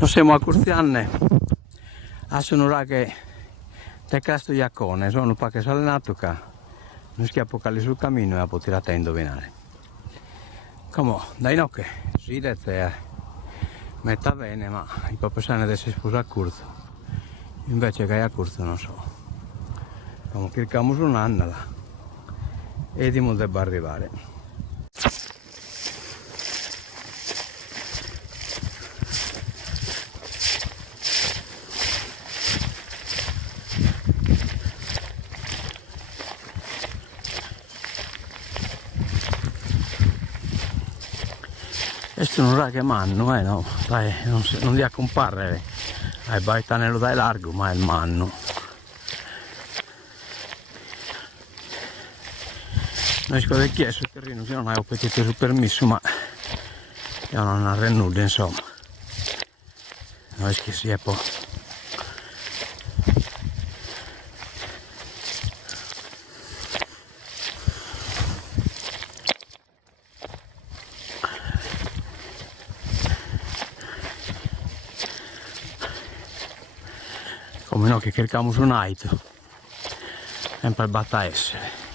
Nos siamo a Curzianne, a Sonuraghe del Casto Iacone, sono perché sono allenato qua, non schiappo calli sul cammino e la potrete indovinare. Come, dai no che, si deve metà bene, ma i papesani adesso si sposa a Curzo, invece che a Curzo non so. Come cerchiamo su un'anna e di molto debba arrivare. Questo non è che manno, no, dai, non dia comparre ai baitanello dai largo, ma è il manno. Noi scuole chiesto il terreno, che non avevo appetito sul permesso, ma io non ho rennuto, insomma. Noi che si è poi. Come no che cerchiamo su un aito, sempre il batta essere.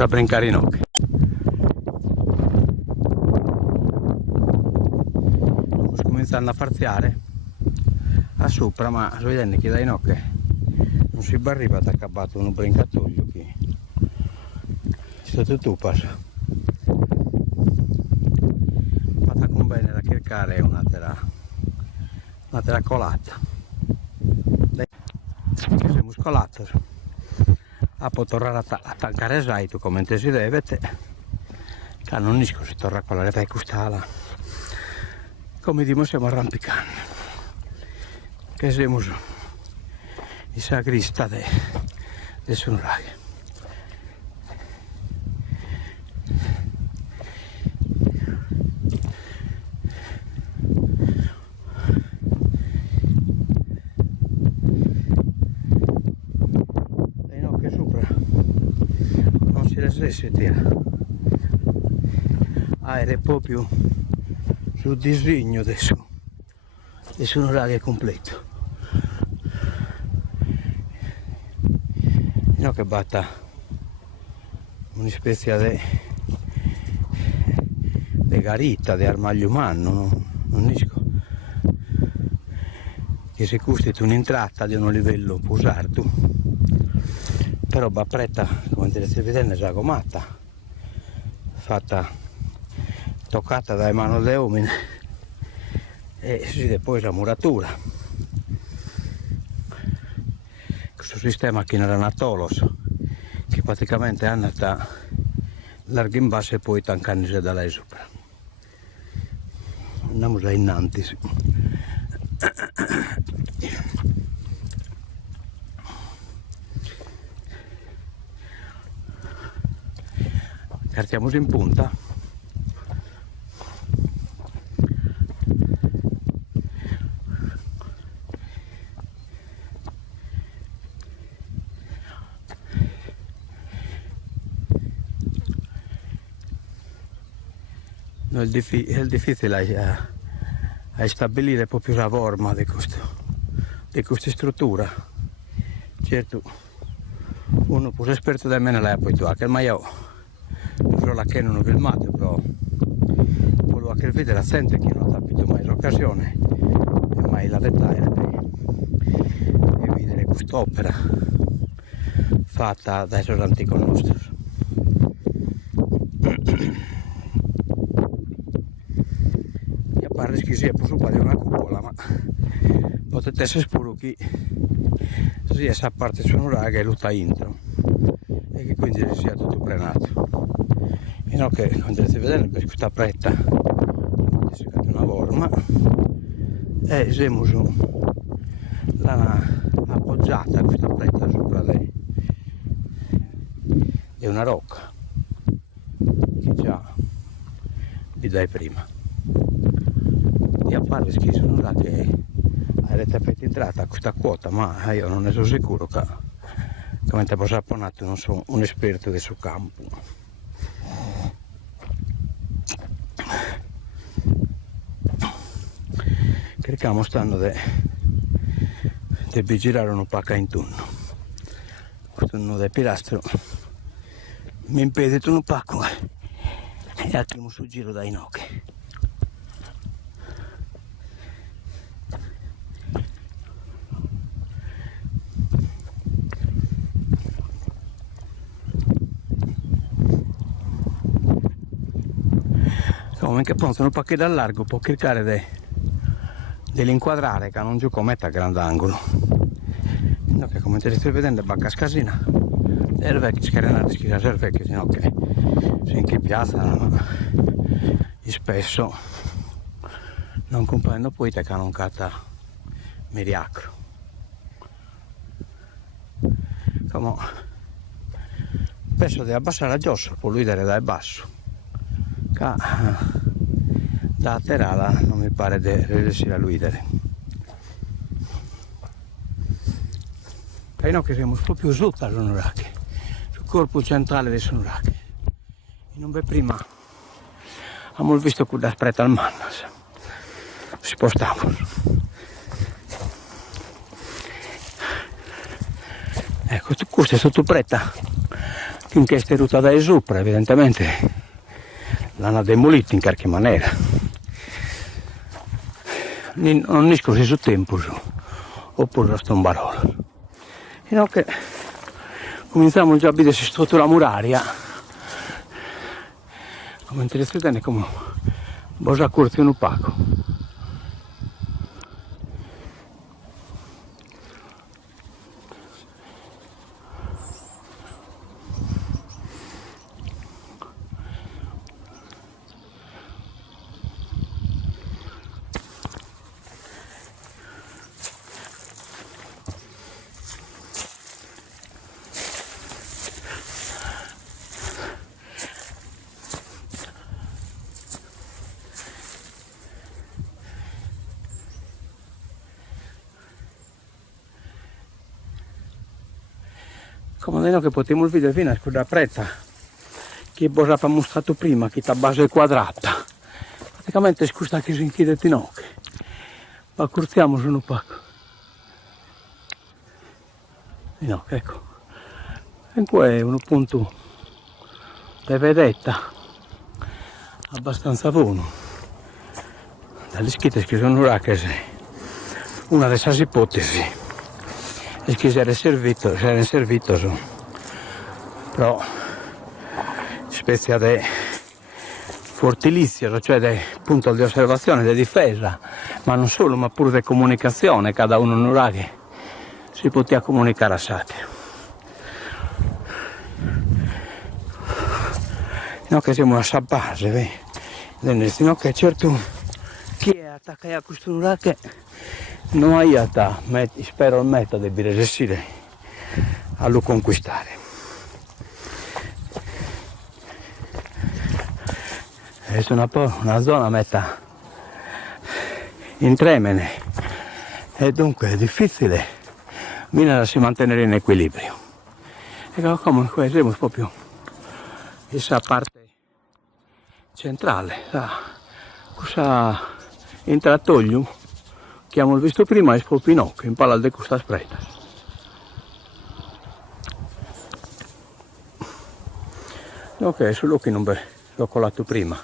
A brincare in occhi. Stiamo cominciando a farziare a sopra, ma sto vedendo che dai no che non si arriva ad accabato un brincatoio qui. Sotto tu passa. Fatta con bene da cercare è una terra colata. Dai, che muscolato. A poter tornare a tancare esaito come si deve, che non si torna con la rete costala. Come dimo stiamo arrampicando, che siamo i sagrista del Sonuraghe. Si tira era proprio sul disegno adesso e Sonuraghe completo, no che batta una specie di garita di armaglio umano, non dico che si costituisce un'entrata di un livello pusardo. Però va preta, come potete vedere, è sagomata, fatta, toccata dai mani dei uomini e si vede poi la muratura. Questo sistema qui era una tolos, che praticamente è andata larga in basso e poi tancanisi da lei sopra. Andiamo là innanzi. Partiamo in punta. No, è difficile a stabilire proprio la forma di questa struttura. Certo, uno più esperto da me non l'ha abituato, ma io la che non ho filmato, però volevo che il video la sente che non ha capito mai l'occasione e mai la dettaglio di vedere quest'opera fatta dai suoi antichi nostri. E pare che sia più sopra di una cupola, ma potete essere sicuro che sia parte Sonuraghe e l'utta intro e che quindi sia tutto prenato. E no che, come potete vedere, per questa pretta una forma e siamo appoggiata questa pretta sopra di una rocca che già vi dai prima di appare che sono là che avete appena entrata a questa quota, ma io non ne sono sicuro che come te posso apponare, non sono un esperto di questo campo. Cerchiamo stando di girare un po' in turno. Questo nodo del pilastro mi impede un po' e attimo sul giro dai nocchi. Come che pronto un po' che dal largo può cercare dell'inquadrare che non giù come a grandangolo, no, che come te stai vedendo è bacca scasina e il vecchio scarenate schisa il vecchio, sennò che si inchippiata, no? E spesso non comprendo poi te che non cata miriacro come penso di abbassare a giosso può lui dare dal basso che da terala non mi pare di riuscire a luidere. E no che siamo proprio sotto all'Onorake, sul corpo centrale del Sonorake. E non ve prima abbiamo visto che da spreta al Mannas. Si spostiamo. Ecco, questa è sotto preta, finché è ruta da sopra, evidentemente l'hanno demolita in qualche maniera. Non ne scorsi su tempo oppure sto un barolo e no che cominciamo già a vedere se struttura muraria come interessante come bosa corti un opaco. Come detto che potremmo vedere fino a quella pretta che bosa abbiamo mostrato prima, che sta base quadrata. Praticamente è questa che si inchiede di nocche. Ma curtiamo su un pacco. E no, ecco. E qua è un punto di vedetta abbastanza buono. Dalle scritte che sono là che una delle sue ipotesi è che si era servito però specie di fortilizio, cioè di punto di osservazione, di difesa, ma non solo, ma pure di comunicazione, cada uno in un che si poteva comunicare a satiro. No che siamo a sa base, no che certo chi è attaccato a questo che non ha spero il metodo di riuscire a lo conquistare. È una zona meta in tremene e dunque è difficile si mantenere in equilibrio. E come siamo proprio questa parte centrale, questa intratoglio che abbiamo visto prima è proprio in occhio, in palla di questa spreta. Ok, solo che non l'ho colato prima,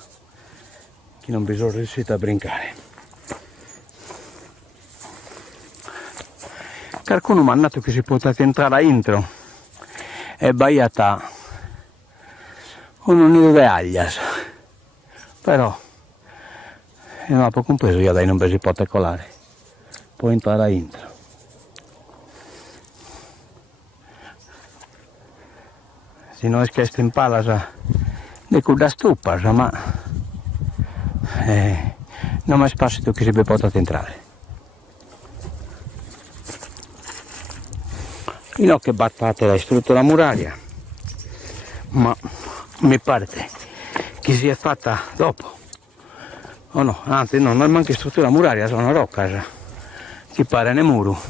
che non bisogna riuscire a brincare. Qualcuno mi ha detto che si poteva entrare dentro e baiata un nido di aglias, però non ho compreso io dai non si può colare, può entrare dentro. Se no è che in palla di quella stupa, ma non è spazio che si possa entrare. Non che battate la struttura muraria, ma mi pare che sia fatta dopo. O no, anzi no, non è neanche struttura muraria, sono rocca, ti pare ne muro.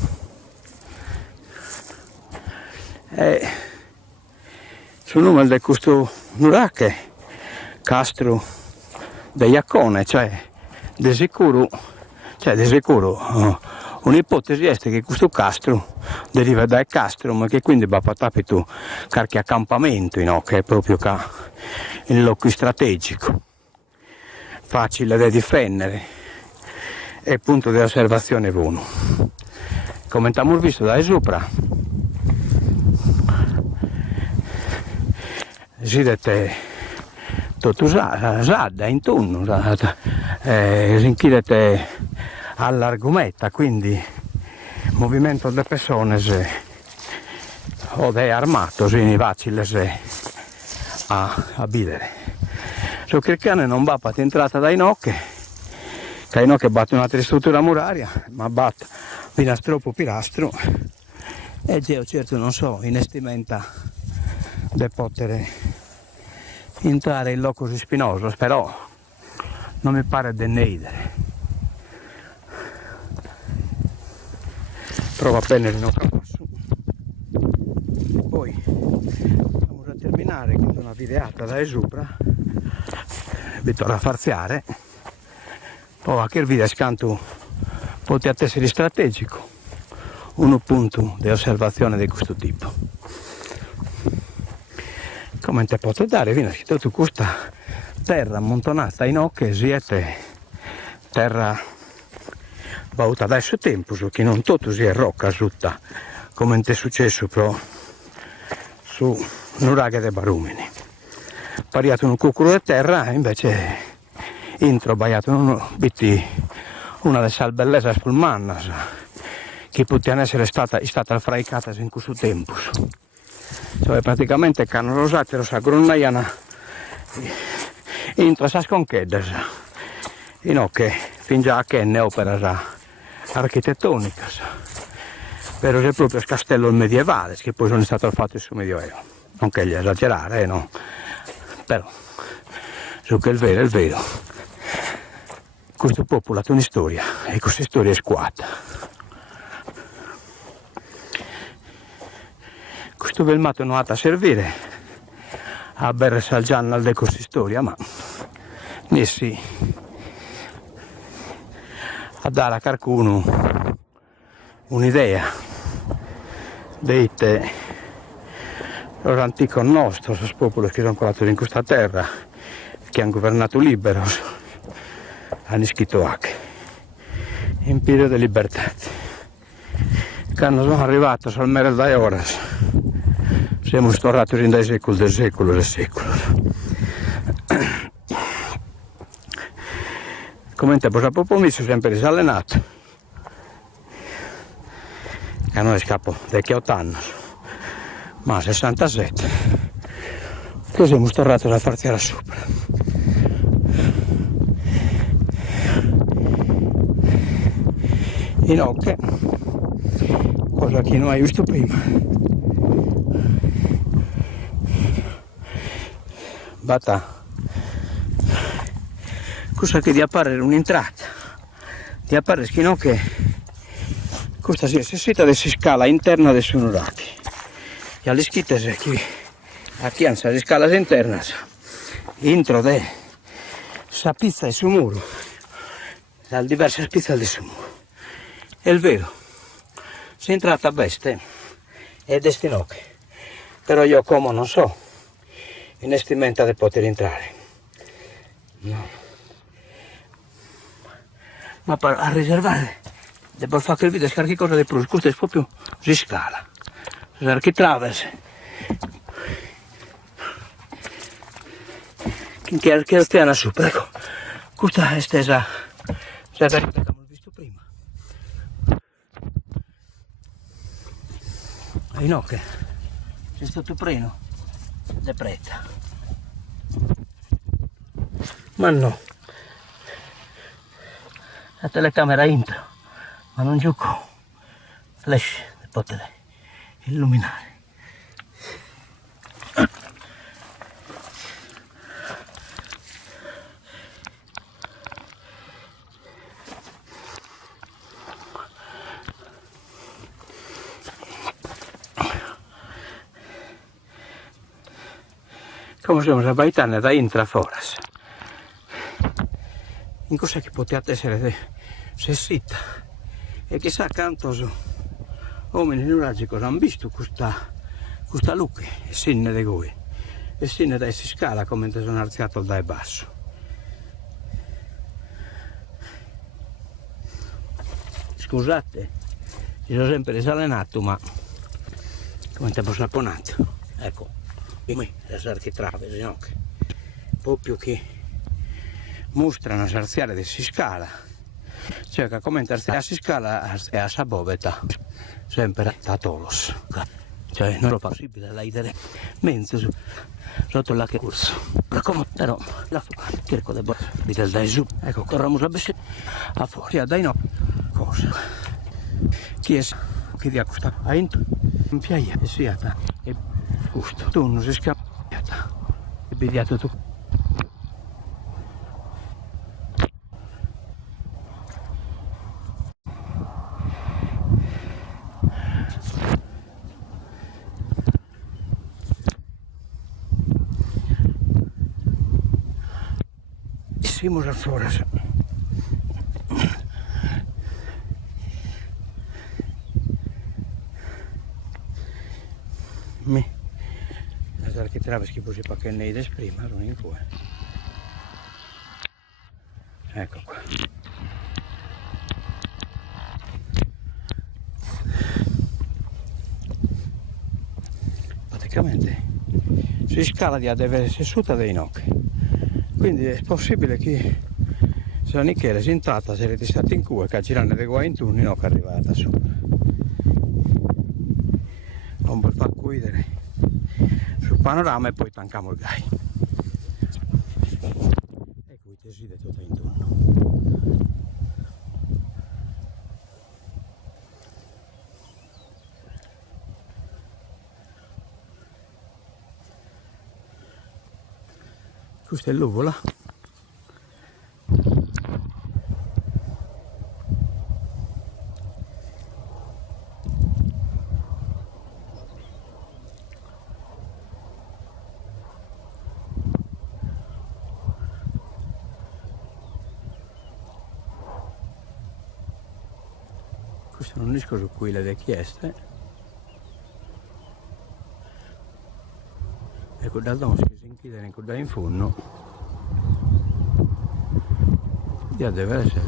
Sul numero di questo murache, Castro de Iacone, cioè di sicuro, un'ipotesi è che questo Castro deriva dal Castrum, che quindi va fatto tu qualche accampamento, no? Che è proprio il luogo strategico, facile da difendere e punto di osservazione buono. Come abbiamo visto da sopra, si deve tutto usare intorno, si chiede all'argomento, quindi movimento delle persone o dei armato si facile a bidere. So che il cane non va per entrata dai nocche, che i nocche batte un'altra struttura muraria, ma batte pilastro pilastro, e io certo non so in estimenta di poter entrare in loco spinoso, però non mi pare di neidere. Provo a prendere un passo, poi andiamo a terminare con una videata da sopra, bisogna raffarziare, poi anche il video scanto potete essere strategico, un punto di osservazione di questo tipo. Come te posso dare, viene tutta questa terra ammontonata in ocche, siete terra valuta adesso tempo, che non tutto si è rocca tutta, come è successo però su Nuraghe dei Barumini. Pariato un cuculo di terra, invece intro baiato una delle salbellese spulmannas, che poteva essere stata fraicata in questo tempo. Cioè praticamente hanno rosato la gronnaiana intro sa sconchedes, no che fin già che ne opera architettonica, però è proprio il castello medievale che poi sono stato fatto sul Medioevo, non che gli esagerare, no, però su che è il vero, questo popolo ha una storia e questa storia è squatta. Questo velmato non ha da servire a bere salgianna di questa storia, ma ne sì a dare a qualcuno un'idea dei loro antico nostro, i popoli che sono colati in questa terra, che hanno governato libero, hanno scritto anche in periodo di libertà, che sono arrivati al mare da ora, siamo storati in dai secoli del secolo. Come te posso proprio messo sempre risallenato, che non scappo vecchi 8 anni, ma 67, che siamo storati a farti là sopra. In ocche, cosa che non hai visto prima. Bata. Cosa che di apparire un'entrata, di apparire che questa si necessita di scala interna del Nuraghe, e alle scritte che a chianza di scala interna intro de sa pizza su muro, da diverse pizze del suo muro. È il vero, si è entrata a bestia è destino che, però io come non so, in estimenta di poter entrare. No. Ma per a riservare devo fare che il video scarichi cosa di più, questo è proprio si scala, perché traverse che stiano su, ecco, questa è stesa che abbiamo visto prima, e no che c'è stato preno de preta, ma no. la telecamera entra, ma non gioco flash per poter illuminare. Come siamo a Baitana da intraforas. In cosa che potete essere se sita. E chissà quantos uomini neuralgici hanno visto questa luce, e sinne di voi. E sinne da si scala come sono alzato dal basso. Scusate, ci sono sempre disalenato, ma come tempo saponato. Ecco. Come le architrave, ginocchia, proprio che mostrano a sarziare di si scala, cioè che come a si scala è a saboveta, sempre da tolos, cioè non è possibile leggere mezzo sotto la che corso, però la cerco di dire dai su, ecco, corriamo a fuori, dai no, cosa, chi è che dia questa, a intu, un fiaia, e siata, e gusto, tu non sei scambiata, e vediato tu. Siamo a fuori. Las architraves che puse perché ne ides prima sono in fuori. Ecco qua. Praticamente si scala di avere sessuta dei nocchi. Quindi è possibile che se la nicchia è sentata, se siete stati in cua, che girano dei guai in turni, non è arrivata sopra. Non puoi far cuidere sul panorama e poi tanciamo il gai. E qui ti si tutto intorno. Questa è l'uvola. Questo non disco su cui le richieste. Ecco, da dove si inchiede in fondo. Ya deve essere